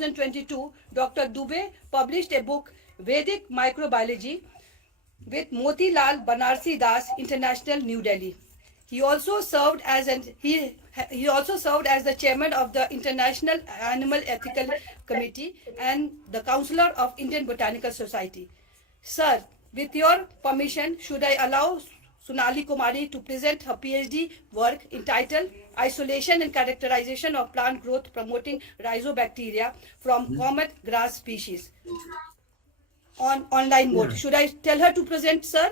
2022, Dr. Dubey published a book, Vedic Microbiology, with Motilal Banarsi Das International, New Delhi. He also served as he also served as the chairman of the International Animal Ethical Committee and the counselor of Indian Botanical Society. Sir, with your permission, should I allow Sonali Kumari to present her PhD work entitled Isolation and Characterization of Plant Growth Promoting Rhizobacteria from Common Grass Species on online mode. Yeah, Should I tell her to present, sir?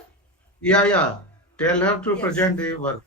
yeah. Tell her to Yes. present the work.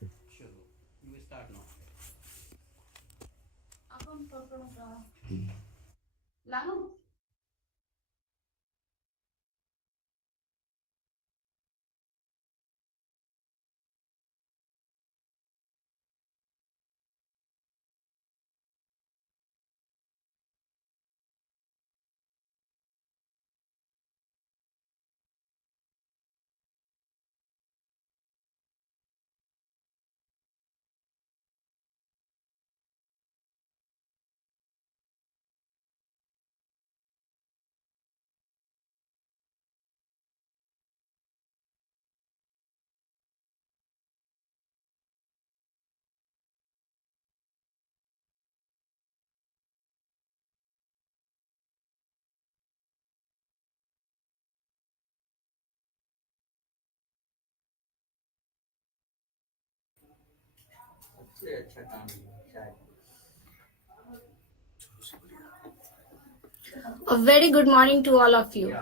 A very good morning to all of you.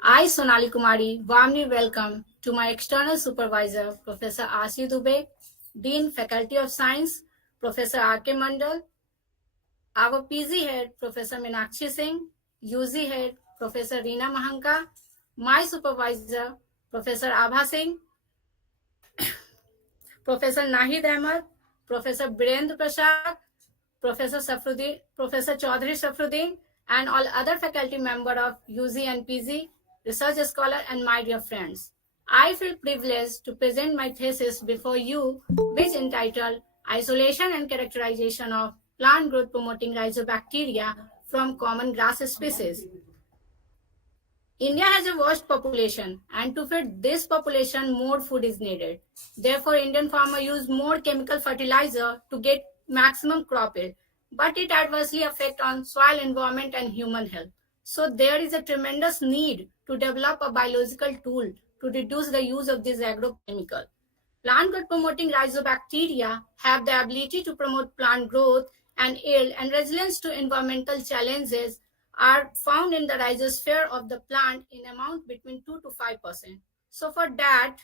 I, Sonali Kumari, warmly welcome to my external supervisor, Professor R.C. Dubey, Dean, Faculty of Science, Professor R.K. Mandal, our PZ head, Professor Meenakshi Singh, UZ head, Professor Reena Mahanka, my supervisor, Professor Abha Singh, Professor Nahid Ahmed, Professor Birendra Prasad, Professor Chaudhary Safruddin, and all other faculty members of UZ and PZ, research scholar, and my dear friends. I feel privileged to present my thesis before you, which entitled Isolation and Characterization of Plant Growth Promoting Rhizobacteria from Common Grass Species. India has a vast population, and to feed this population, more food is needed. Therefore, Indian farmers use more chemical fertilizer to get maximum crop yield, but it adversely affects on soil environment and human health. So there is a tremendous need to develop a biological tool to reduce the use of this agrochemical. Plant growth promoting rhizobacteria have the ability to promote plant growth and yield and resilience to environmental challenges are found in the rhizosphere of the plant in amount between 2 to 5%. So for that,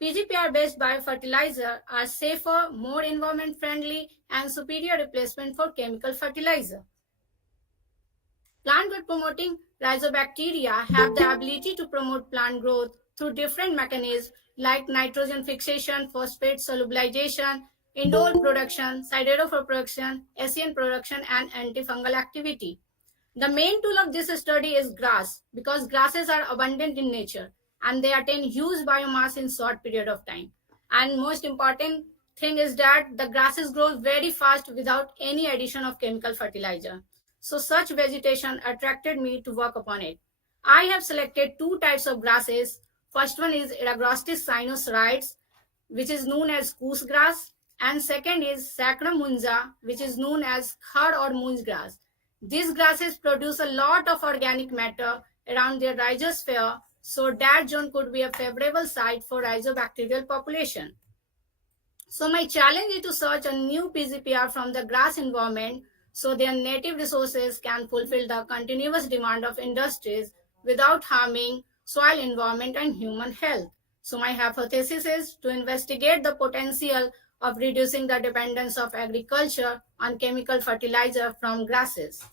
PGPR-based biofertilizer are safer, more environment friendly, and superior replacement for chemical fertilizer. Plant growth promoting rhizobacteria have the ability to promote plant growth through different mechanisms like nitrogen fixation, phosphate solubilization, indole production, siderophore production, SCN production, and antifungal activity. The main tool of this study is grass because grasses are abundant in nature and they attain huge biomass in short period of time. And most important thing is that the grasses grow very fast without any addition of chemical fertilizer. So such vegetation attracted me to work upon it. I have selected two types of grasses. First one is Eragrostis cynosurides, which is known as goose grass, and second is Saccharum munza, which is known as khar or munj grass. These grasses produce a lot of organic matter around their rhizosphere, so that zone could be a favorable site for rhizobacterial population. So my challenge is to search a new PGPR from the grass environment so their native resources can fulfill the continuous demand of industries without harming soil environment and human health. So my hypothesis is to investigate the potential of reducing the dependence of agriculture on chemical fertilizer from grasses.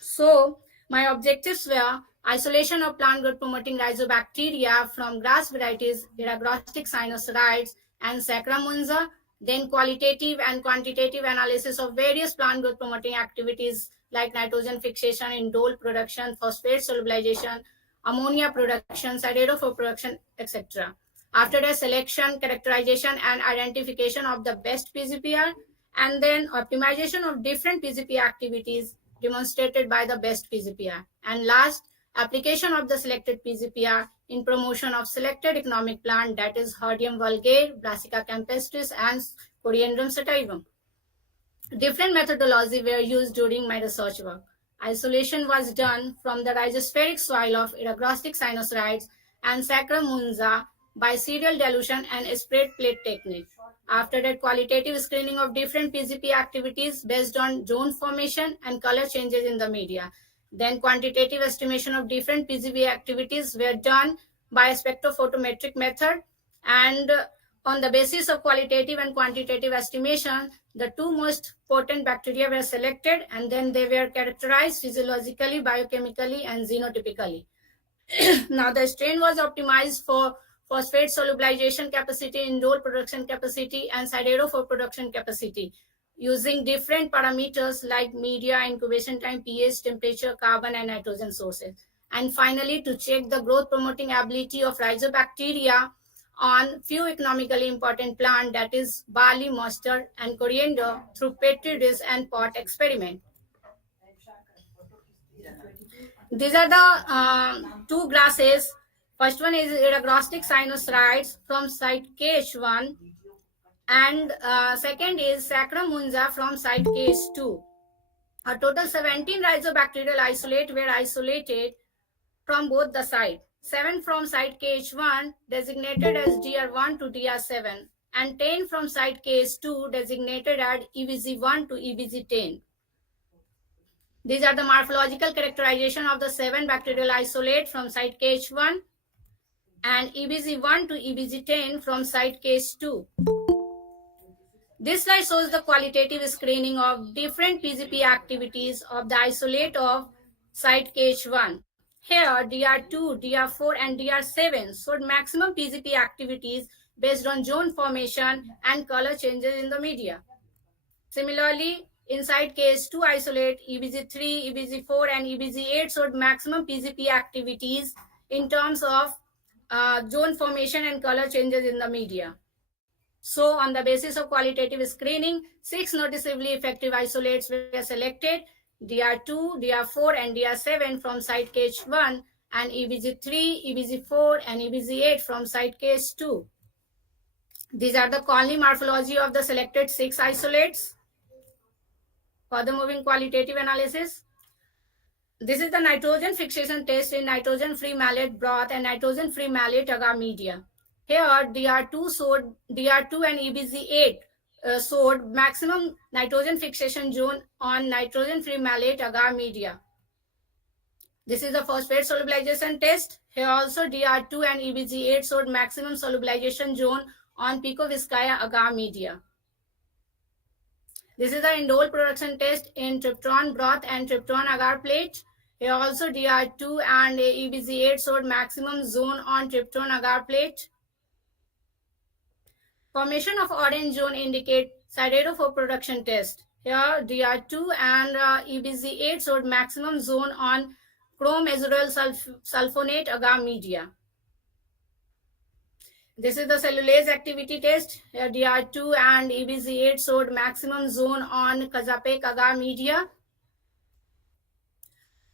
So my objectives were isolation of plant growth promoting rhizobacteria from grass varieties, Eragrostic cynosurides, and Saccharum, then qualitative and quantitative analysis of various plant growth promoting activities like nitrogen fixation, indole production, phosphate solubilization, ammonia production, siderophore production, etc. After that, selection, characterization, and identification of the best PGPR, and then optimization of different PGP activities demonstrated by the best PGPR, and last, application of the selected PGPR in promotion of selected economic plant, that is Hordeum vulgare, Brassica campestris, and Coriandrum sativum. Different methodology were used during my research work. Isolation was done from the rhizospheric soil of eragrostic sinusoids and Saccharum munza by serial dilution and spread plate technique. After that, qualitative screening of different PGP activities based on zone formation and color changes in the media. Then quantitative estimation of different PGP activities were done by a spectrophotometric method, and on the basis of qualitative and quantitative estimation, the two most potent bacteria were selected, and then they were characterized physiologically, biochemically, and xenotypically. Now, the strain was optimized for phosphate solubilization capacity, indole production capacity, and siderophore production capacity using different parameters like media, incubation time, pH, temperature, carbon, and nitrogen sources. And finally, to check the growth promoting ability of Rhizobacteria on few economically important plants, that is barley, mustard, and coriander, through petri dish and pot experiment. These are the two grasses. First one is eragrostic sinusoids from site KH1, and second is Saccharum munza from site KH2. A total 17 rhizobacterial isolate were isolated from both the sites. 7 from site KH1 designated as DR1 to DR7, and 10 from site KH2 designated as EBZ1 to EBZ10. These are the morphological characterization of the 7 bacterial isolate from site KH1 and EBZ1 to EBZ10 from site KH2. This slide shows the qualitative screening of different PGP activities of the isolate of site KH1. Here, DR2, DR4, and DR7 showed maximum PGP activities based on zone formation and color changes in the media. Similarly, inside KH2 isolate, EBZ3, EBZ4, and EBZ8 showed maximum PGP activities in terms of zone formation and color changes in the media. So, on the basis of qualitative screening, 6 noticeably effective isolates were selected: DR2, DR4, and DR7 from site KH1, and EBZ3, EBZ4, and EBZ8 from site KH2. These are the colony morphology of the selected 6 isolates. Further moving qualitative analysis. This is the nitrogen fixation test in nitrogen-free malate broth and nitrogen-free malate agar media. Here, DR2 and EBZ8 showed maximum nitrogen fixation zone on nitrogen-free malate agar media. This is the phosphate solubilization test. Here also DR2 and EBZ8 showed maximum solubilization zone on Picoviscaia agar media. This is the indole production test in tryptophan broth and tryptophan agar plate. Here also DR2 and EBZ8 showed maximum zone on tryptophan agar plate. Formation of orange zone indicate siderophore production test. Here DR2 and EBZ8 showed maximum zone on chrome azuryl sulfonate agar media. This is the cellulase activity test. Here DR2 and EBZ8 showed maximum zone on Kazapek agar media.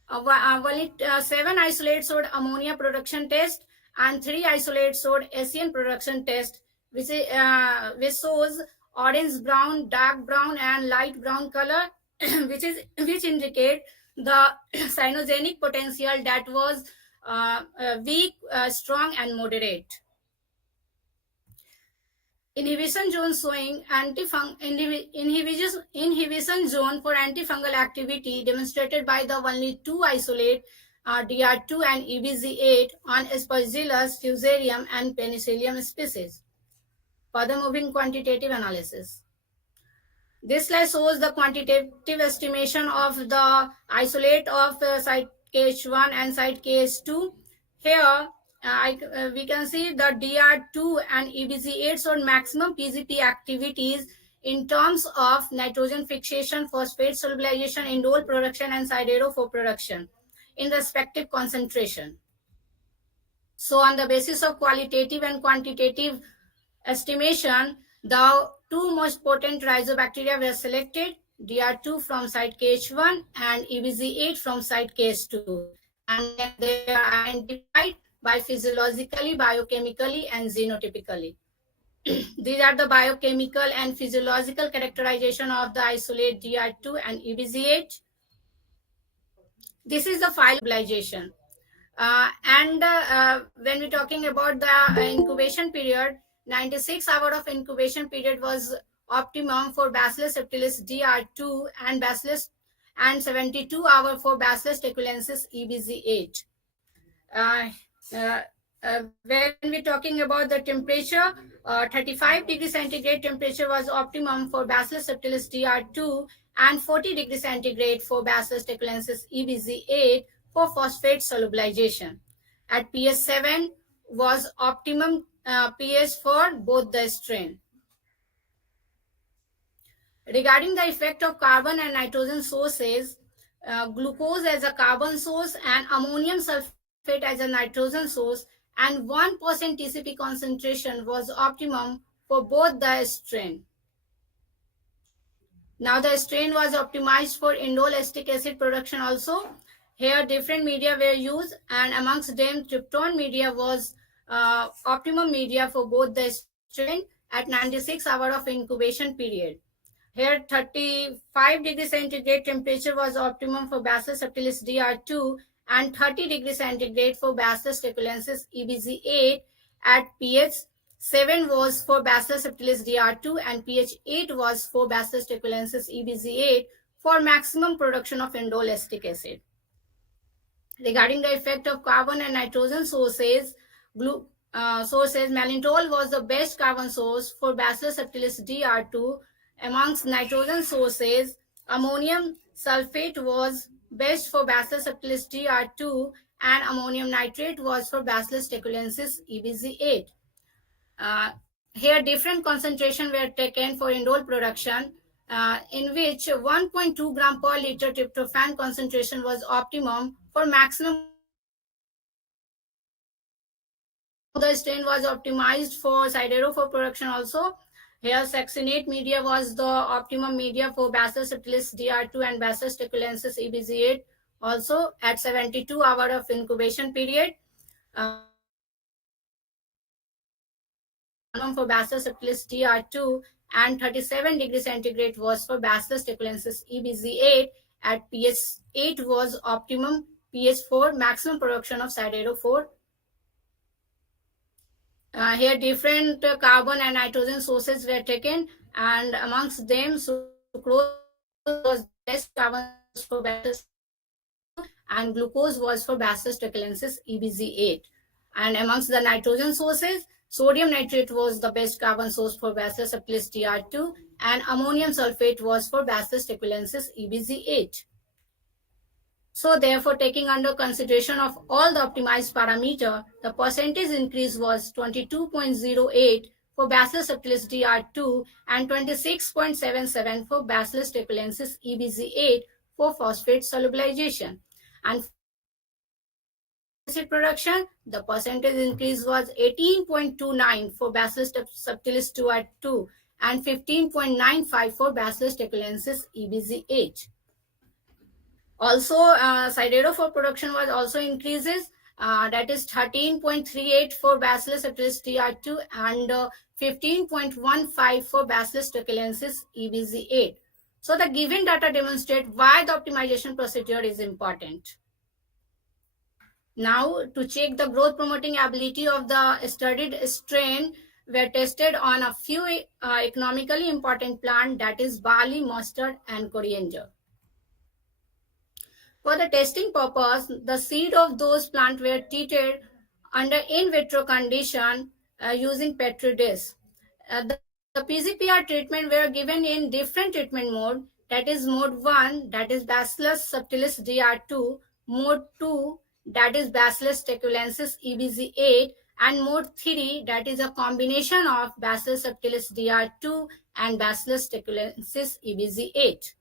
7 isolates showed ammonia production test, and 3 isolates showed ASEAN production test, which shows orange brown, dark brown, and light brown color, which indicate the cyanogenic potential that was weak, strong, and moderate. Inhibition zone showing inhibition zone for antifungal activity demonstrated by the only 2 isolate DR2 and EBZ8 on Aspergillus, Fusarium, and Penicillium species. Further moving quantitative analysis. This slide shows the quantitative estimation of the isolate of site KH1 and site KH2. Here, we can see the DR2 and EBZ8 showed maximum PGP activities in terms of nitrogen fixation, phosphate solubilization, indole production, and siderophore production in respective concentration. So, on the basis of qualitative and quantitative estimation, the two most potent rhizobacteria were selected, DR2 from site KH1 and EBZ8 from site KH2. And then they are identified by physiologically, biochemically, and xenotypically. These are the biochemical and physiological characterization of the isolate DR2 and EBZ8. This is the file stabilization. And when we're talking about the incubation period, 96 hour of incubation period was optimum for Bacillus subtilis DR2 and Bacillus, and 72 hour for Bacillus teculensis EBZ8. Uh, uh, when we're talking about the temperature, 35 degrees centigrade temperature was optimum for Bacillus subtilis DR2 and 40 degrees centigrade for Bacillus teculensis EBZ8 for phosphate solubilization. At pH 7 was optimum pH for both the strain. Regarding the effect of carbon and nitrogen sources, glucose as a carbon source and ammonium sulfate as a nitrogen source, and 1% TCP concentration was optimum for both the strain. Now the strain was optimized for indole acetic acid production also. Here different media were used, and amongst them tryptone media was optimum media for both the strain at 96 hour of incubation period. Here 35 degrees centigrade temperature was optimum for Bacillus subtilis DR2 and 30 degrees centigrade for Bacillus teculensis EBZ8. At pH 7 was for Bacillus subtilis DR2 and pH 8 was for Bacillus teculensis EBZ8 for maximum production of indole acetic acid. Regarding the effect of carbon and nitrogen sources, mannitol was the best carbon source for Bacillus subtilis DR2. Amongst nitrogen sources, ammonium sulfate was best for Bacillus subtilis DR2 and ammonium nitrate was for Bacillus teculensis EBZ8. Here different concentration were taken for indole production, in which 1.2 gram per liter tryptophan concentration was optimum for maximum production of indole acetic acid. The strain was optimized for siderophore production also. Here succinate media was the optimum media for Bacillus subtilis DR2 and Bacillus teculensis EBZ8 also at 72 hour of incubation period. For Bacillus subtilis DR2 and 37 degrees centigrade was for Bacillus teculensis EBZ8. At pH 8 was optimum, pH 4 maximum production of siderophore. Here different carbon and nitrogen sources were taken, and amongst them sucrose was the best carbon source for Bacillus DR2 and glucose was for Bacillus teculensis EBZ8. And amongst the nitrogen sources, sodium nitrate was the best carbon source for Bacillus subtilis DR2 and ammonium sulfate was for Bacillus teculensis EBZ8. So therefore, taking under consideration of all the optimized parameter, the percentage increase was 22.08 for Bacillus subtilis DR2 and 26.77 for Bacillus teculensis EBZ8 for phosphate solubilization. And for acid production, the percentage increase was 18.29 for Bacillus subtilis DR2 and 15.95 for Bacillus teculensis EBZ8. Also, siderophore production was also increases, that is 13.38 for Bacillus subtilis DR2 and 15.15 for Bacillus teculensis EBZ8. So the given data demonstrate why the optimization procedure is important. Now, to check the growth promoting ability of the studied strain, were tested on a few economically important plants, that is barley, mustard, and coriander. For the testing purpose, the seed of those plants were treated under in vitro condition using Petri dish. The PGPR treatment were given in different treatment mode, that is mode 1, that is Bacillus subtilis DR2, mode 2, that is Bacillus teculensis EBZ8, and mode 3, that is a combination of Bacillus subtilis DR2 and Bacillus teculensis EBZ8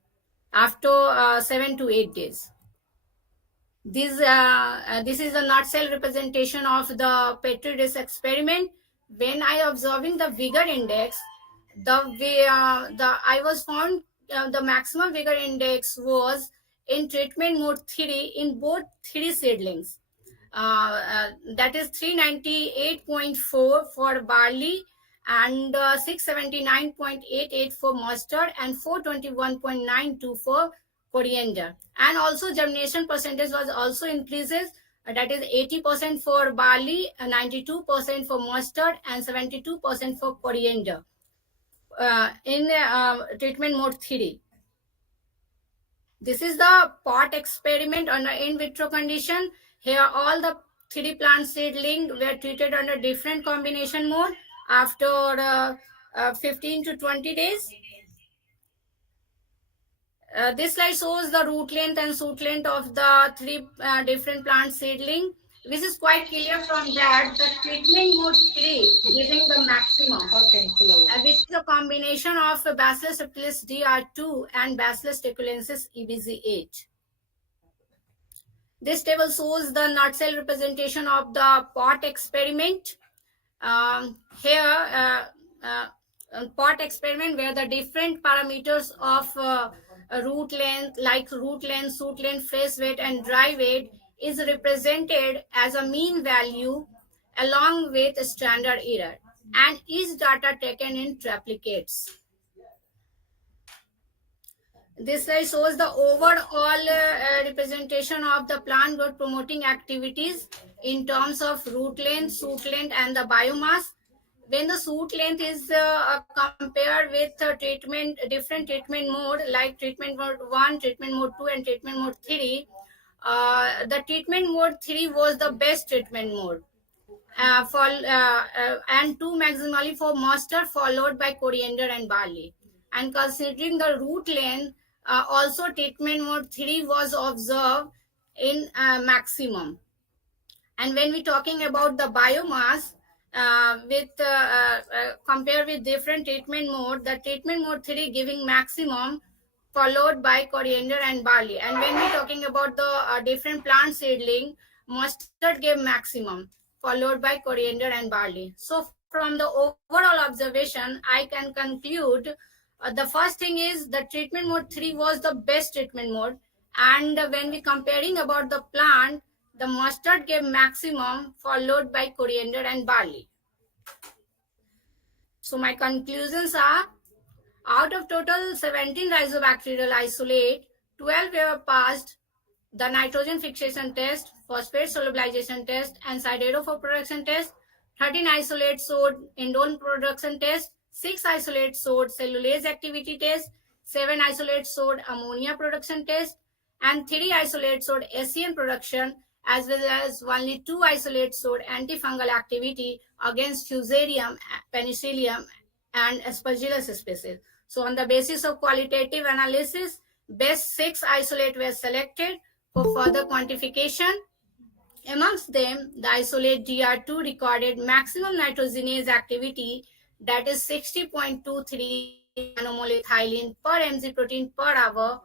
after 7 to 8 days. This is a nutshell representation of the Petri dish experiment. When I observing the vigor index, I was found the maximum vigor index was in treatment mode 3 in both 3 seedlings. That is 398.4 for barley and 679.88 for mustard and 421.92 for coriander. And also germination percentage was also increases, that is 80% for barley, 92% for mustard and 72% for coriander in treatment mode 3. This is the pot experiment under in vitro condition. Here all the 3 plant seedling were treated under different combination mode after 15 to 20 days. This slide shows the root length and shoot length of the 3 different plant seedling. This is quite clear from that the treatment mode 3 giving the maximum. Okay, which is a combination of Bacillus subtilis DR2 and Bacillus staculensis EBZ8. This table shows the nutshell representation of the pot experiment. Here, pot experiment where the different parameters of root length, like root length, shoot length, fresh weight, and dry weight, is represented as a mean value along with standard error, and is data taken in triplicates. This slide shows the overall representation of the plant growth promoting activities in terms of root length, shoot length, and the biomass. When the shoot length is compared with different treatment mode like treatment mode 1, treatment mode 2, and treatment mode 3, the treatment mode 3 was the best treatment mode. And 2 maximally for mustard, followed by coriander and barley. And considering the root length, also treatment mode 3 was observed in maximum. And when we're talking about the biomass, compare with different treatment mode, the treatment mode 3 giving maximum, followed by coriander and barley. And when we're talking about the different plant seedling, mustard gave maximum, followed by coriander and barley. So from the overall observation, I can conclude the first thing is the treatment mode 3 was the best treatment mode. And when we comparing about the plant, the mustard gave maximum, followed by coriander and barley. So my conclusions are, out of total 17 rhizobacterial isolate, 12 were passed the nitrogen fixation test, phosphate solubilization test, and siderophore production test. 13 isolates showed indole production test, 6 isolates showed cellulase activity test, 7 isolates showed ammonia production test, and 3 isolates showed SCN production, as well as only 2 isolates showed antifungal activity against Fusarium, Penicillium, and Aspergillus species. So on the basis of qualitative analysis, best 6 isolates were selected for further quantification. Amongst them, the isolate DR2 recorded maximum nitrogenase activity, that is 60.23 nanomole ethylene per mg protein per hour,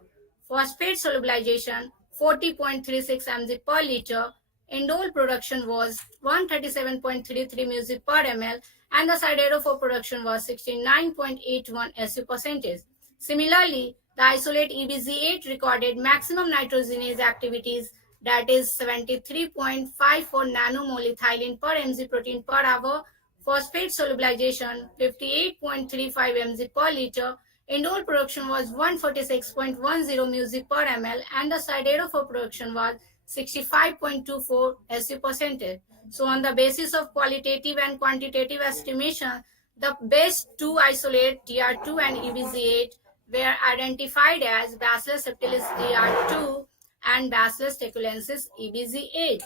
phosphate solubilization 40.36 mg per liter, indole production was 137.33 mg per ml, and the siderophore production was 69.81 SU percentage. Similarly, the isolate EBZ8 recorded maximum nitrogenase activities, that is 73.54 nanomole ethylene per mg protein per hour, phosphate solubilization 58.35 mg per liter, indole production was 146.10 mg per ml, and the siderophore production was 65.24 SU percentage. So on the basis of qualitative and quantitative estimation, the best 2 isolate DR2 and EBZ8 were identified as Bacillus subtilis DR2 and Bacillus staculensis EBZ8.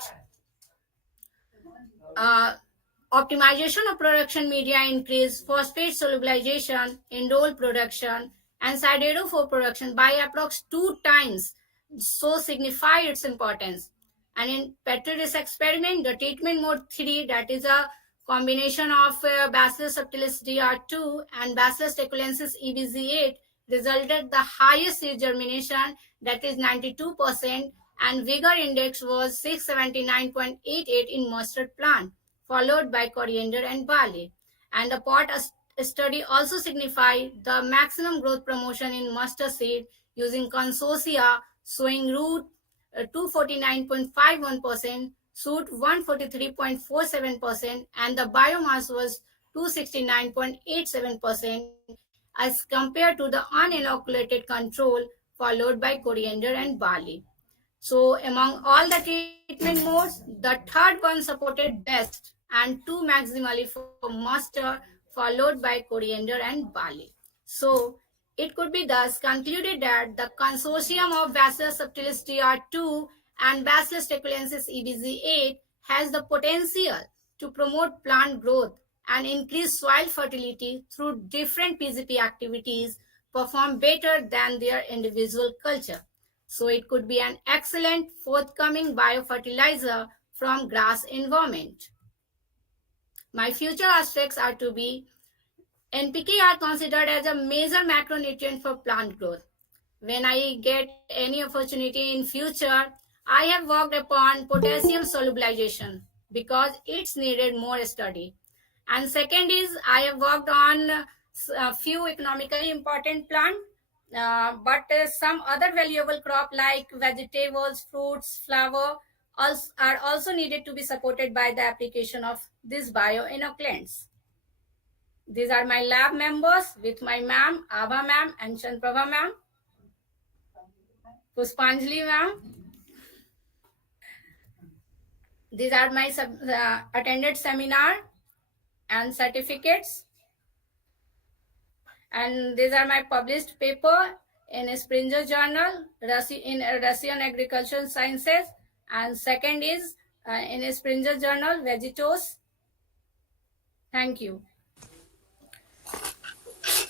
Optimization of production media increased phosphate solubilization, indole production, and siderophore production by approx 2 times, so signify its importance. And in Petri experiment, the treatment mode 3, that is a combination of Bacillus subtilis DR2 and Bacillus staculensis EBZ8, resulted the highest seed germination, that is 92%, and vigor index was 679.88 in mustard plant, followed by coriander and barley. And the pot study also signify the maximum growth promotion in mustard seed using consortia showing root 249.51%, shoot 143.47%, and the biomass was 269.87% as compared to the uninoculated control followed by coriander and barley. So, among all the treatment modes, the third one supported best and two maximally for mustard, followed by coriander and barley. So, it could be thus concluded that the consortium of Bacillus subtilis TR2 and Bacillus teculensis EBZ8 has the potential to promote plant growth and increase soil fertility through different PGP activities performed better than their individual culture. So it could be an excellent forthcoming biofertilizer from grass environment. My future aspects are to be NPK are considered as a major macronutrient for plant growth. When I get any opportunity in future, I have worked upon potassium solubilization because it's needed more study. And second is I have worked on a few economically important plant, but some other valuable crop like vegetables, fruits, flower are also needed to be supported by the application of these bioinoculants. These are my lab members with my ma'am, Abha ma'am, and Chandprabha ma'am, Puspanjali ma'am. These are my attended seminar and certificates. And these are my published paper in a Springer Journal in Russian Agricultural Sciences. And second is in a Springer Journal, Vegetos. Thank you.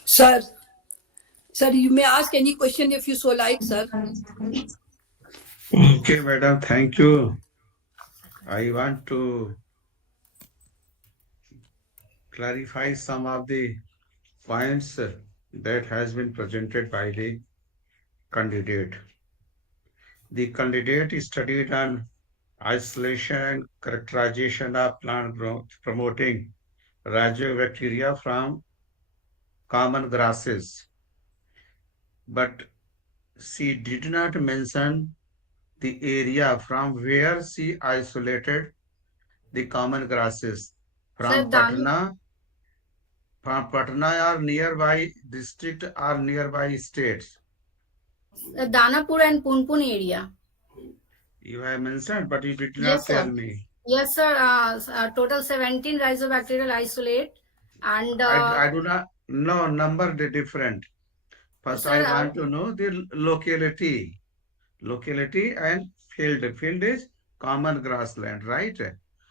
Sir, you may ask any question if you so like, sir. Okay, madam, thank you. I want to clarify some of the points that has been presented by the candidate. The candidate studied on isolation and characterization of plant growth, promoting Rhizobacteria from common grasses. But she did not mention the area from where she isolated the common grasses. From Patna or nearby district or nearby states. Danapur and Punpun area. You have mentioned, but you did not tell me. Yes, sir. Total 17 rhizobacterial isolate. And I do not know number the different. First, sir, I want to know the locality. Locality and field. Field is common grassland, right?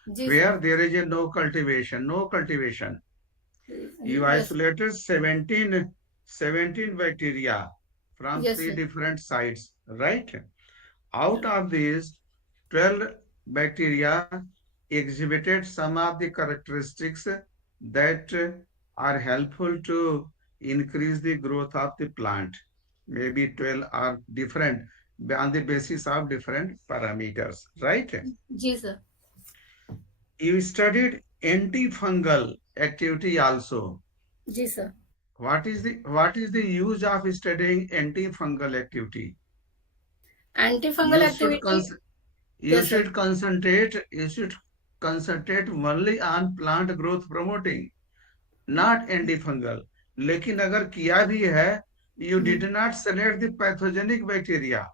Where there is no cultivation, You isolated 17 bacteria from three different sites, right? Out of these, 12 bacteria exhibited some of the characteristics that are helpful to increase the growth of the plant. Maybe 12 are different on the basis of different parameters, right? Yes, sir. You studied antifungal activity also. Yes, sir. What is the use of studying antifungal activity? Antifungal activity. You should concentrate only on plant growth promoting, not antifungal. लेकिन अगर किया भी है, you did not select the pathogenic bacteria.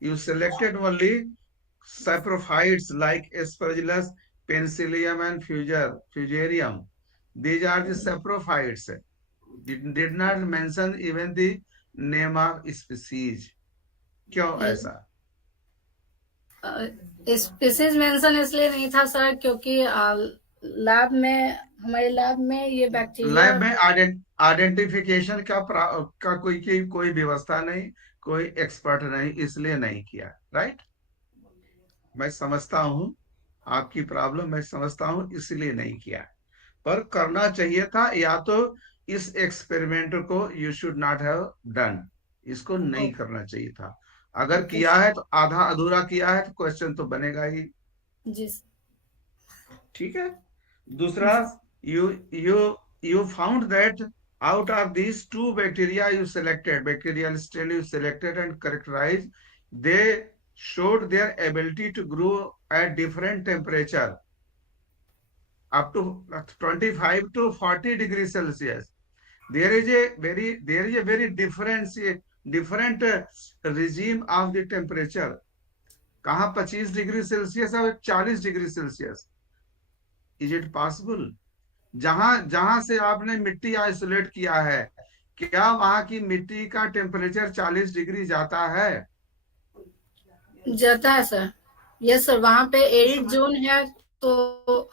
You selected only saprophytes like Aspergillus, Penicillium, and Fusarium. These are the saprophytes. Did not mention even the name of species. क्यों ऐसा? Species mention इसलिए नहीं था सर क्योंकि हमारे lab में ये bacteria lab में आइडेंटिफिकेशन का कोई व्यवस्था नहीं, कोई एक्सपर्ट नहीं, इसलिए नहीं किया, राइट? मैं समझता हूं आपकी प्रॉब्लम, मैं समझता हूं, इसलिए नहीं किया, पर करना चाहिए था। या तो इस एक्सपेरिमेंट को you should not have done, इसको नहीं करना चाहिए था। अगर किया है तो आधा अधूरा किया है तो क्वेश्चन तो बनेगा ही। जी, ठीक है। दूसरा, you you found that out of these two bacteria you selected, bacterial strain you selected and characterized, they showed their ability to grow at different temperature, up to 25 to 40 degrees Celsius. There is a very different regime of the temperature. कहाँ 25 degree Celsius और 40 degree Celsius? Is it possible? जहां जहां से आपने मिट्टी isolate किया है, क्या वहां की मिट्टी का टेम्परेचर 40 डिग्री जाता है? जाता है सर। यस सर, वहाँ पे इस एरिड जोन है तो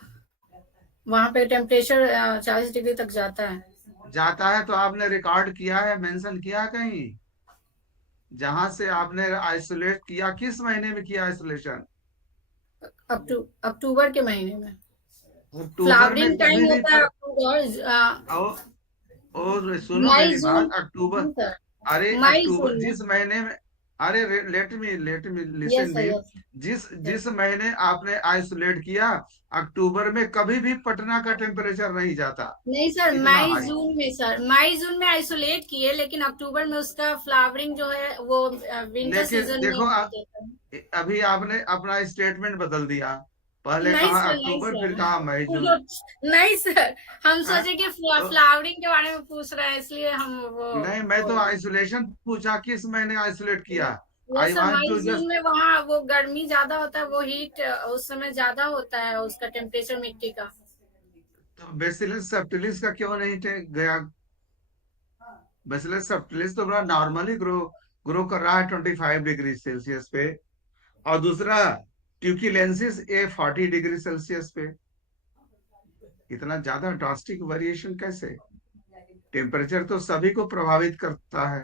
वहाँ पे टेम्परेचर 40 डिग्री तक जाता है। जाता है तो आपने रिकॉर्ड किया है, मेंशन किया कहीं? जहां से आपने आइसोलेट किया, किस महीने में किया आइसोलेशन? अक्टूबर के महीने में। अक्टूबर में फ्लावरिंग कभी टाइम भी होता है अक्टूबर, और सुनो मई मेरी जून। बात, अक्टूबर, जी सर, अरे मई अक्टूबर जून में। जिस महीने में, अरे let me yes listen sir, दी, यस जिस यस। जिस महीने आपने आइसोलेट किया, अक्टूबर में कभी भी पटना का टेम्परेचर नहीं जाता नहीं सर, इतना मई हाई। जून में सर, मई जून में आइसोलेट किए, लेकिन अक्टूबर में उसका फ्लावरिंग जो है वो विंटर लेकिन सीजन में देखो होता है। अभी आपने अपना स्टेटमेंट बदल दिया, पहले नहीं कहा सर, नहीं अक्टूबर, फिर सर। कहा मई जून। नहीं सर, हम हाँ? सोचे कि तो फ्लावरिंग के बारे में पूछ रहे हैं, इसलिए हम वो नहीं, मैं तो बोल रहे हैं। आइसोलेशन पूछा, किस महीने आइसोलेट किया? Yes I sir, want May to June just, में वहाँ वो गर्मी ज्यादा होता है, वो हीट उस समय ज्यादा होता है, उसका टेम्परेचर मिट्टी का। तो बेसिलस सबटिलिस का क्यों नहीं गया? बेसिलस सबटिलिस तो बड़ा नॉर्मली ग्रो कर रहा है 25 डिग्री सेल्सियस पे, और दूसरा ट्यूकिलेंसिस ए 40 डिग्री सेल्सियस पे। इतना ज्यादा ड्रास्टिक वेरिएशन कैसे? टेम्परेचर तो सभी को प्रभावित करता है।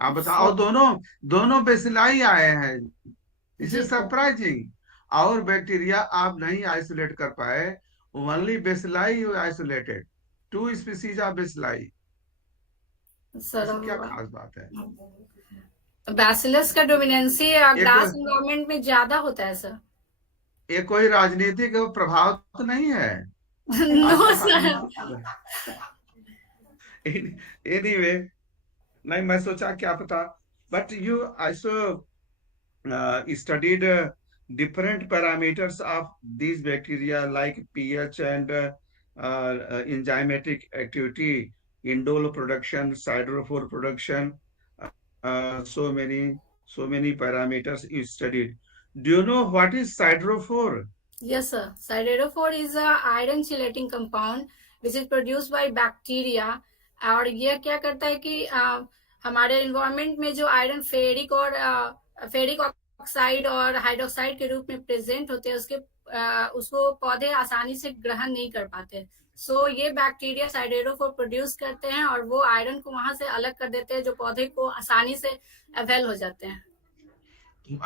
आप बताओ, सर, दोनों दोनों बेसिलाई आए हैं, दिस जी इज सर। सरप्राइजिंग। और बैक्टीरिया आप नहीं आइसोलेट कर पाए, only bacilli you isolated, two species of bacilli. Sir, ऐसी क्या खास बात है? बैसिलस का डोमिनेंसी ये ग्रास कोई एनवायरनमेंट में ज्यादा होता है सर। ये कोई राजनीतिक प्रभाव तो नहीं है? नो आपका सर। एनीवे, नहीं, मैं सोचा क्या पता, but you also studied different parameters of these bacteria like pH and enzymatic activity, indole production, siderophore production, so many parameters you studied. Do you know what is siderophore? Yes, sir. Siderophore is a iron chelating compound which is produced by bacteria. और ये क्या करता है कि हमारे environment में जो iron ferric oxide और हाइड्रोक्साइड के रूप में प्रेजेंट होते हैं, उसको पौधे आसानी से ग्रहण नहीं कर पाते। सो ये बैक्टीरिया साइडेरोफोर प्रोड्यूस करते हैं और वो आयरन को वहां से अलग कर देते हैं, जो पौधे को आसानी से अवेल हो जाते हैं।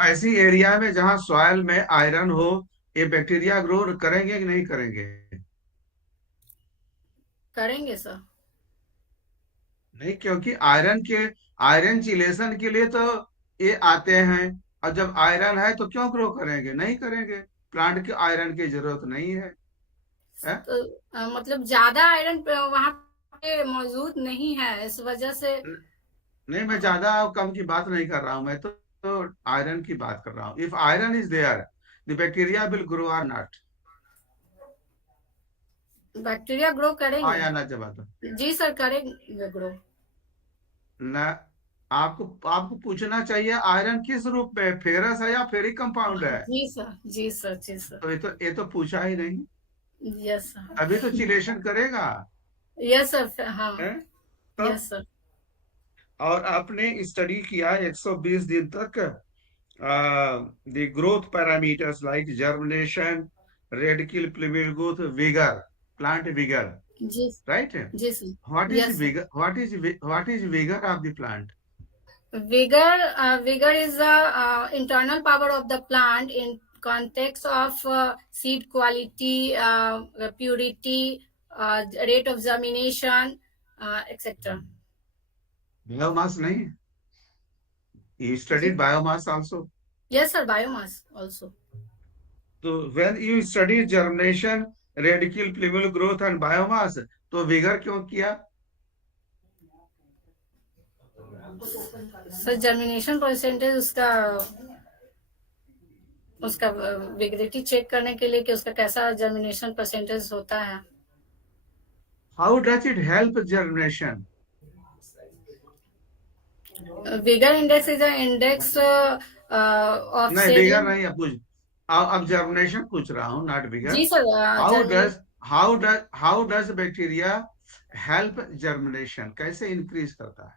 ऐसी एरिया में जहां सॉइल में आयरन हो, ये बैक्टीरिया ग्रो करेंगे कि नहीं करेंगे? करेंगे सर। नहीं, क्योंकि आयरन चिलेशन के लिए तो ये आते हैं, और जब आयरन है तो क्यों ग्रो करेंगे? नहीं करेंगे, प्लांट के आयरन की जरूरत नहीं है, है? तो मतलब ज्यादा आयरन वहां पे मौजूद नहीं है, इस वजह से। नहीं, मैं ज्यादा और कम की बात नहीं कर रहा हूं, मैं तो आयरन की बात कर रहा हूं। If iron is there, the bacteria will grow और नॉट? बैक्टीरिया ग्रो हाँ करेंगे। या ना जवाब दो। जी सर, करेंगे ग्रो। ना, आपको आपको पूछना चाहिए आयरन किस रूप में, फेरस है या फेरिक कंपाउंड है? जी सर, जी सर, जी सर। तो ये तो पूछा ही नहीं, यस सर। अभी तो चिलेशन करेगा, यस सर, हाँ। है? तब, यस सर। और आपने स्टडी किया 120 दिन तक the growth parameters like germination, radicle plumule growth, vigour, plant vigour, जी। राइट? जी sir. What is yes sir. Vigour, what is vigour of the plant? Vigor is the internal power of the plant in context of seed quality, purity, rate of germination, etc. Biomass नहीं? You जी। Studied biomass also? Yes, sir. Biomass also. तो when you study germination, radicle plumule growth and biomass, तो vigour क्यों किया? Sir germination percentage उसका उसका विग्रिटी check करने के लिए कि उसका कैसा जर्मिनेशन परसेंटेज होता है। How does it help germination? Vigour index is index of नहीं, बिगर सेलिंग। नहीं, अब जर्मिनेशन पूछ रहा हूँ, नॉट बिगर। जी sir how germination does how does bacteria help germination, कैसे इंक्रीज करता है?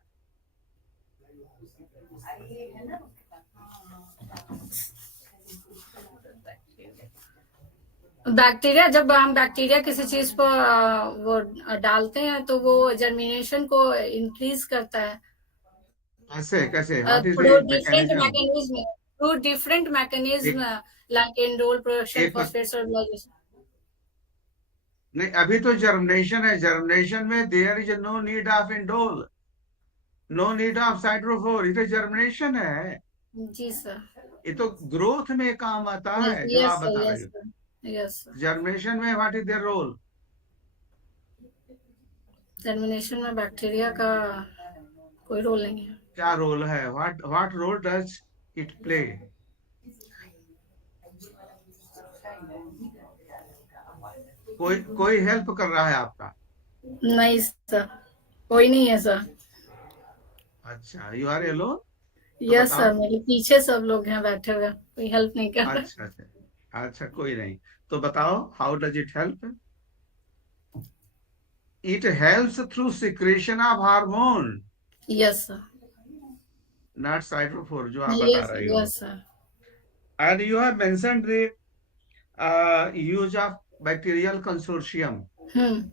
बैक्टीरिया, जब हम बैक्टीरिया किसी चीज पर वो डालते हैं तो वो जर्मिनेशन को इंक्रीज करता है कैसे कैसे, what is through the different mechanism? Mechanism, through different एक मैकेनिज्म लाइक एंडोल प्रोडक्शन, एक फॉस्फेट सोलुलाइजेशन। नहीं, अभी तो जर्मिनेशन है, जर्मिनेशन में there is no need of indole, no need of siderophore, ये तो जर्मिनेशन है। जी सर। ये तो ग्रोथ में काम आता है जो यस आप सर, बता रहे यस हो। Sir, yes sir. जर्मिनेशन में what is their role? Germination में बैक्टीरिया का कोई रोल नहीं है। क्या रोल है? What role does it play? कोई कोई हेल्प कर रहा है आपका? नहीं सर, कोई नहीं है सर। अच्छा, यू आर एलोन? तो यस बताओ। सर, मेरे पीछे सब लोग हैं बैठे हुए, कोई हेल्प नहीं कर रहा। अच्छा अच्छा अच्छा, कोई नहीं, तो बताओ how does it help? It helps through secretion of hormone, yes sir, not siderophore जो आप बता यस रही हो। Yes sir. And you have mentioned the use of bacterial consortium, hmm.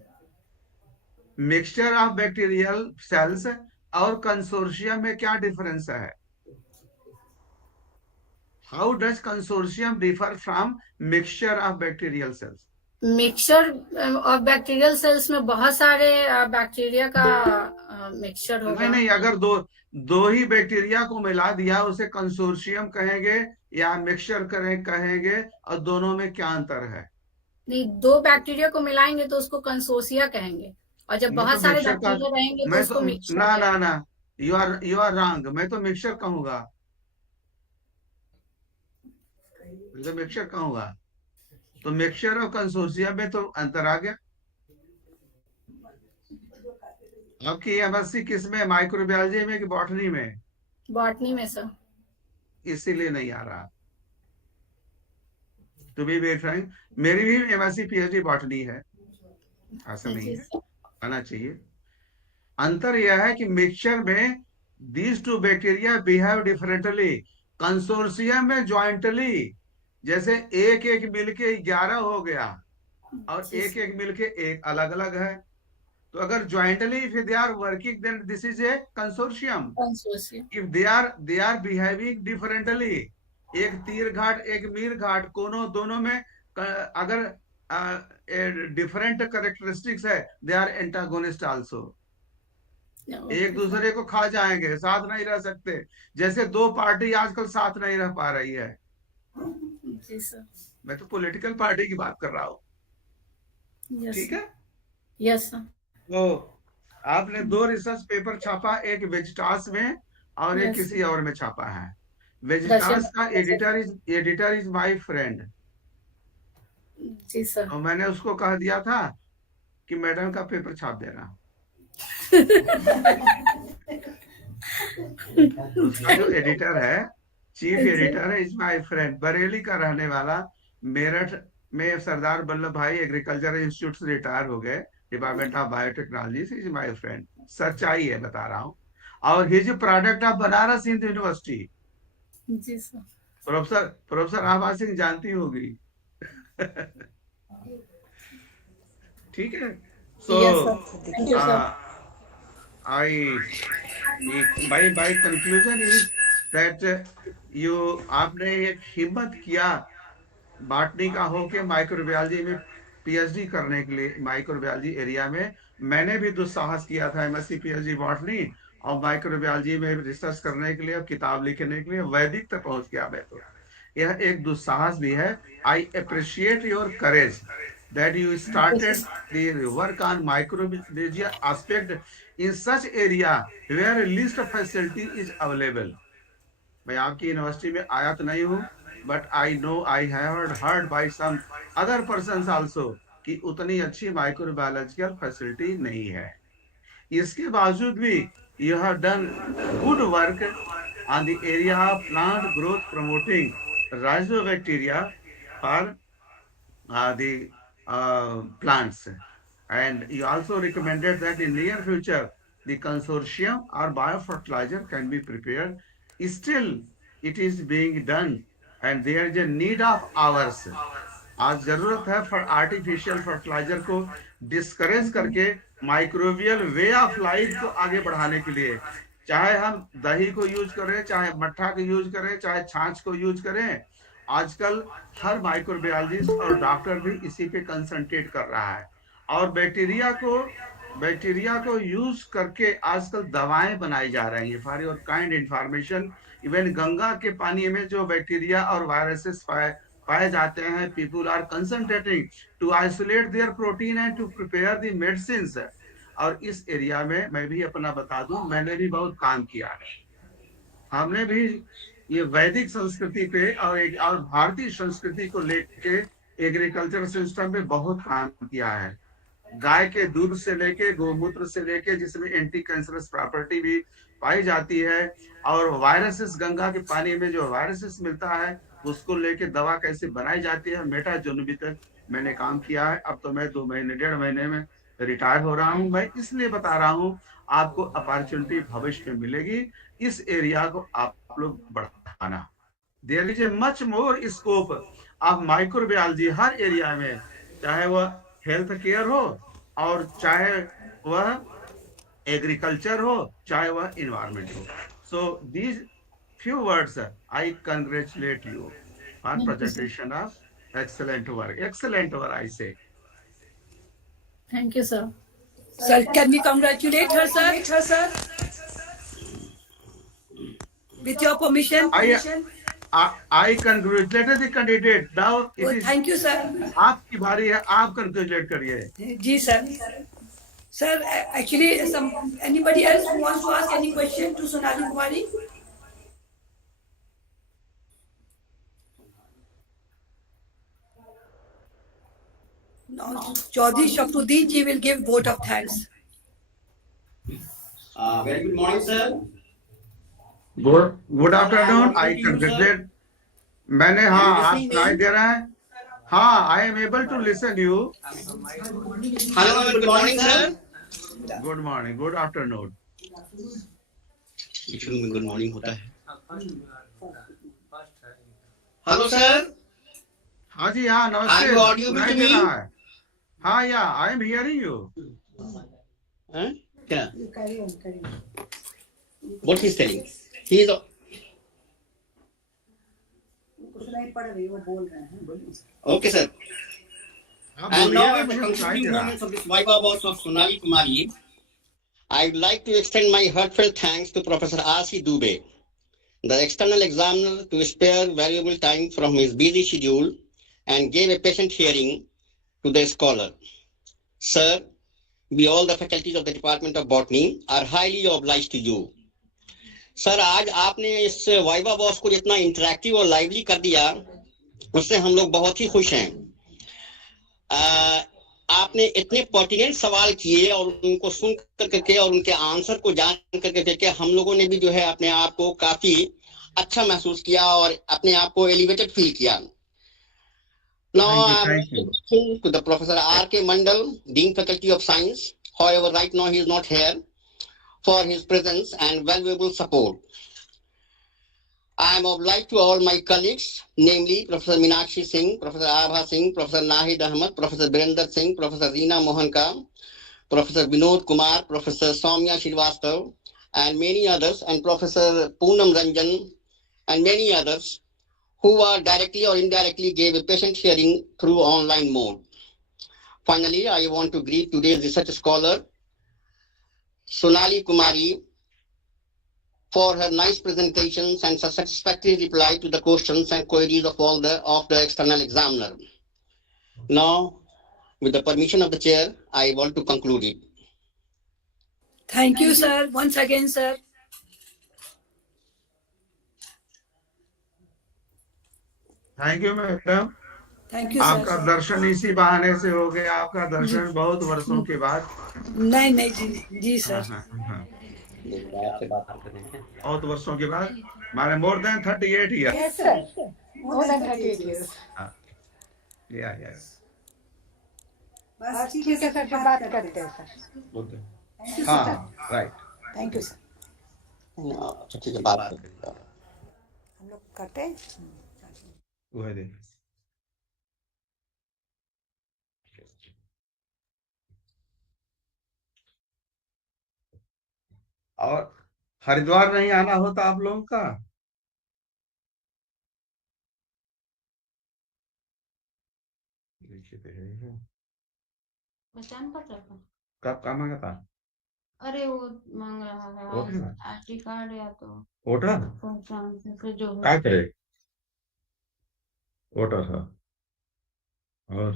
Mixture of bacterial cells और consortium में क्या difference है? How does consortium differ from mixture of bacterial cells? Mixture of bacterial cells में बहुत सारे bacteria का mixture नहीं होगा। नहीं, अगर दो दो ही बैक्टीरिया को मिला दिया उसे कंसोर्शियम कहेंगे या मिक्सचर कहेंगे, और दोनों में क्या अंतर है? नहीं, दो बैक्टीरिया को मिलाएंगे तो उसको कंसोर्सिया कहेंगे, और जब मैं तो बहुत सारे मिक्सचर का, बैक्टीरिया रहेंगे तो मैं तो उसको मिक्सचर ना ना कहेंगे। ना, यू आर रॉन्ग, मैं तो मिक्सचर कहूंगा, मैं तो मिक्सचर कहूंगा। तो मिक्सचर और कंसोर्शियम में तो अंतर आ गया। आपकी एमएससी किस में, माइक्रोबायोलॉजी में कि बॉटनी में? बॉटनी में सर। इसीलिए नहीं आ रहा। टू बी वेरी फ्रैंक, मेरी भी एमएससी पीएचडी बॉटनी है, ऐसा नहीं जी है, सर। आना चाहिए। अंतर यह है कि मिक्सचर में these two bacteria behave differently, consortium में ज्वाइंटली, जैसे एक एक मिलके 11 हो गया और जी एक सर। एक मिलके एक अलग अलग है। तो अगर jointly if they are working then this is a consortium. Consortia. If they are behaving differently, एक तीर घाट एक मीर घाट, दोनों में अगर डिफरेंट करेक्टरिस्टिक्स है, दे आर एंटागोनिस्ट आल्सो, एक ओके सर। दूसरे को खा जाएंगे, साथ नहीं रह सकते। जैसे दो पार्टी आजकल साथ नहीं रह पा रही है। जी सर। मैं तो पॉलिटिकल पार्टी की बात कर रहा हूँ। यस ठीक सर। है, यस सर। तो आपने दो रिसर्च पेपर छापा, एक वेजिटास में और एक यस किसी सर। और में छापा है। रशियन। वेजिटास का एडिटर इज माय फ्रेंड, जी सर। और मैंने उसको कह दिया था कि मैडम का पेपर छाप देना। उसका जो एडिटर है, चीफ जी। एडिटर है, इज माय फ्रेंड, बरेली का रहने वाला, मेरठ में सरदार वल्लभ भाई एग्रीकल्चर इंस्टीट्यूट से रिटायर हो गए, डिपार्टमेंट ऑफ बायोटेक्नोलॉजी से, इज माय फ्रेंड। सच्चाई है बता रहा हूँ। और his product of Banaras Hindu university, जी sir. Professor professor Abha Singh जानती होगी। ठीक है, so yes sir, thank you sir. I my conclusion is that आपने एक हिम्मत किया बॉटनी का होके माइक्रोबायोलॉजी में पीएचडी करने के लिए, माइक्रोबायोलॉजी एरिया में। मैंने भी दुस्साहस किया था एमएससी पीएचडी बॉटनी और माइक्रोबायोलॉजी में रिसर्च करने के लिए और किताब लिखने के लिए, वैदिक तक पहुंच गया मैं तो। यह एक दुस्साहस भी है। I appreciate your courage, that you started the work on microbiology aspect in such area where least facility is available. मैं आपकी यूनिवर्सिटी में आया तो नहीं हूँ, but I know I have heard by some other persons also कि उतनी अच्छी माइक्रोबायोलॉजिकल फैसिलिटी नहीं है. इसके बावजूद भी you have done good work on the area of plant growth promoting rhizobacteria for the plants, and you also recommended that in near future the consortium or biofertilizer can be prepared. Still it is being done and there is a need of ours. आज जरूरत है for artificial fertiliser को discourage करके microbial way of life को आगे बढ़ाने के लिए, चाहे हम दही को यूज करें, चाहे मट्ठा को यूज करें, चाहे छाछ को यूज करें, आजकल हर माइक्रोबायोलॉजिस्ट और डॉक्टर भी इसी पे कंसंट्रेट कर रहा है. और बैक्टीरिया को यूज करके आजकल दवाएं बनाई जा रही हैं. For your kind information, even Ganga के पानी में जो बैक्टीरिया और वायरसेस पाए जाते हैं, people are concentrating to isolate their protein and to prepare the medicines. और इस एरिया में मैं भी अपना बता दूं, मैंने भी बहुत काम किया है. हमने भी ये वैदिक संस्कृति पे और भारतीय संस्कृति को लेके एग्रीकल्चर सिस्टम पे बहुत काम किया है. गाय के दूध से लेके, गोमूत्र से लेके, जिसमें एंटी कैंसरस प्रॉपर्टी भी पाई जाती है, और वायरसेस, गंगा के पानी में जो वायरसेस मिलता है उसको लेके दवा कैसे बनाई जाती है, मेटाजोनोमी तक मैंने काम किया है. अब तो मैं 2 महीने 1.5 महीने में रिटायर हो रहा हूं. मैं इसलिए बता रहा हूं, आपको अपॉर्चुनिटी भविष्य में मिलेगी. इस एरिया को आप लोग बढ़ाना. There is a much more scope of microbiology हर एरिया में, चाहे वह हेल्थ केयर हो और चाहे वह एग्रीकल्चर हो, चाहे वह इन्वायरमेंट हो. So these few words, I congratulate you on presentation of excellent work. Excellent work, I say. Thank you, sir. Sir, can we congratulate her, sir? With your permission. I congratulate the candidate. Now it is. Thank you, sir. आपकी बारी है, आप congratulate करिए. जी sir. Sir, actually, anybody else who wants to ask any question to Sonali Kumari? Now, Chaudhary Shafruddin ji will give vote of thanks. Very good morning, sir. Good afternoon. I congratulate. मैंने हाँ आप सुनाई दे रहा है. हाँ, I am able to listen you. Hello, good morning, sir. Good morning. Good afternoon. Actually में good morning होता है. Hello, sir. हाँ जी, हाँ नमस्ते. Are you audible to me? हाँ, yeah, I am hearing you. हाँ क्या? What he is telling? He is. Okay, sir. And now, at the concluding moments of this Viva Voce of Sonali Kumari, I would like to extend my heartfelt thanks to Professor R.C. Dubey, the external examiner, to spare valuable time from his busy schedule and gave a patient hearing to the scholar. Sir, we all the faculties of the Department of Botany are highly obliged to you. Sir, आज आपने इस viva was को जितना interactive और lively कर दिया, उससे हम लोग बहुत ही खुश हैं. आपने इतने पर्टिनेंट सवाल किए और उनको सुन करके और उनके आंसर को जान करके हम लोगों ने भी जो है अपने आप को काफी अच्छा महसूस किया और अपने आप को एलिवेटेड फील किया. Now I'm talking to the Professor R.K. Mandal, Dean Faculty of Science. However, right now he is not here, for his presence and valuable support. I am obliged to all my colleagues, namely Professor Meenakshi Singh, Professor Abha Singh, Professor Nahid Ahmed, Professor Birinder Singh, Professor Reena Mohanka, Professor Vinod Kumar, Professor Soumya Srivastav, and many others, and Professor Poonam Ranjan, and many others, who are directly or indirectly gave a patient hearing through online mode. Finally, I want to greet today's research scholar, Sonali Kumari, for her nice presentations and satisfactory reply to the questions and queries of all the external examiner. Now, With the permission of the chair, I want to conclude it. Thank you, sir. Once again, sir. Thank you madam. Thank you, आपका sir. दर्शन इसी बहाने से हो गया, आपका दर्शन बहुत वर्षों के बाद। नहीं नहीं जी जी हाँ सर। हाँ हाँ, आपसे बात कर रहे हैं। बहुत वर्षों के बाद, माने more than 38 year. Yes, sir. More than 38 years. या बस ठीक है सर, फिर बात करते हैं सर। हाँ राइट। Thank you sir. अच्छा ठीक है, बात करते हैं। हम लोग करते हैं। वो है दे। और हरिद्वार नहीं आना होता आप लोगों का? पहचान पत्र का? कब काम मांगा था? अरे वो मांग रहा है वोटर आईडी कार्ड या तो वोटर पहचान पत्र जो हो। क्या करे? वोटर है और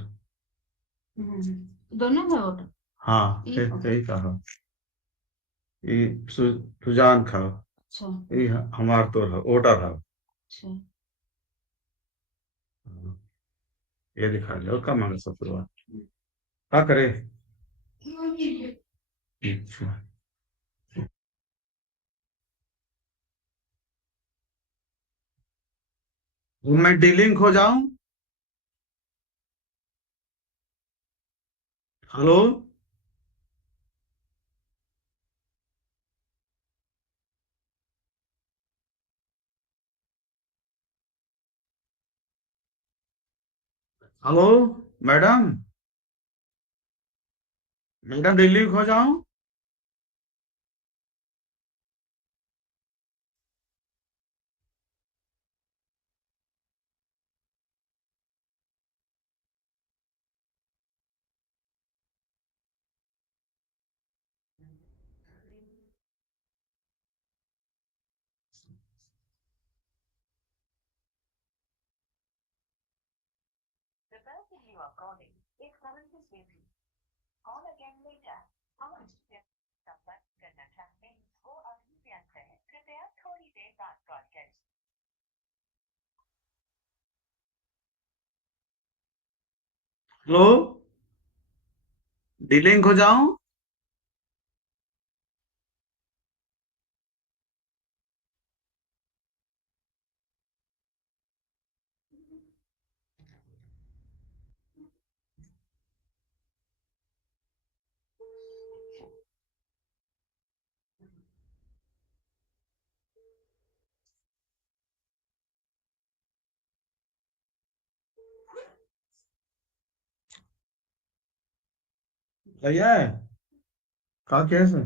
दोनों है वोटर। हाँ ये तो। यही कहा ये सुजान खा अच्छा ये हमार तो है वोटर है। अच्छा ये दिखा लो कब मांगा सब शुरुआत क्या करे? अच्छा मैं डीलिंक हो जाऊं? Hello hello madam, madam delink हो जाऊं? हेलो डीलिंक हो जाऊं? भैया का कैसे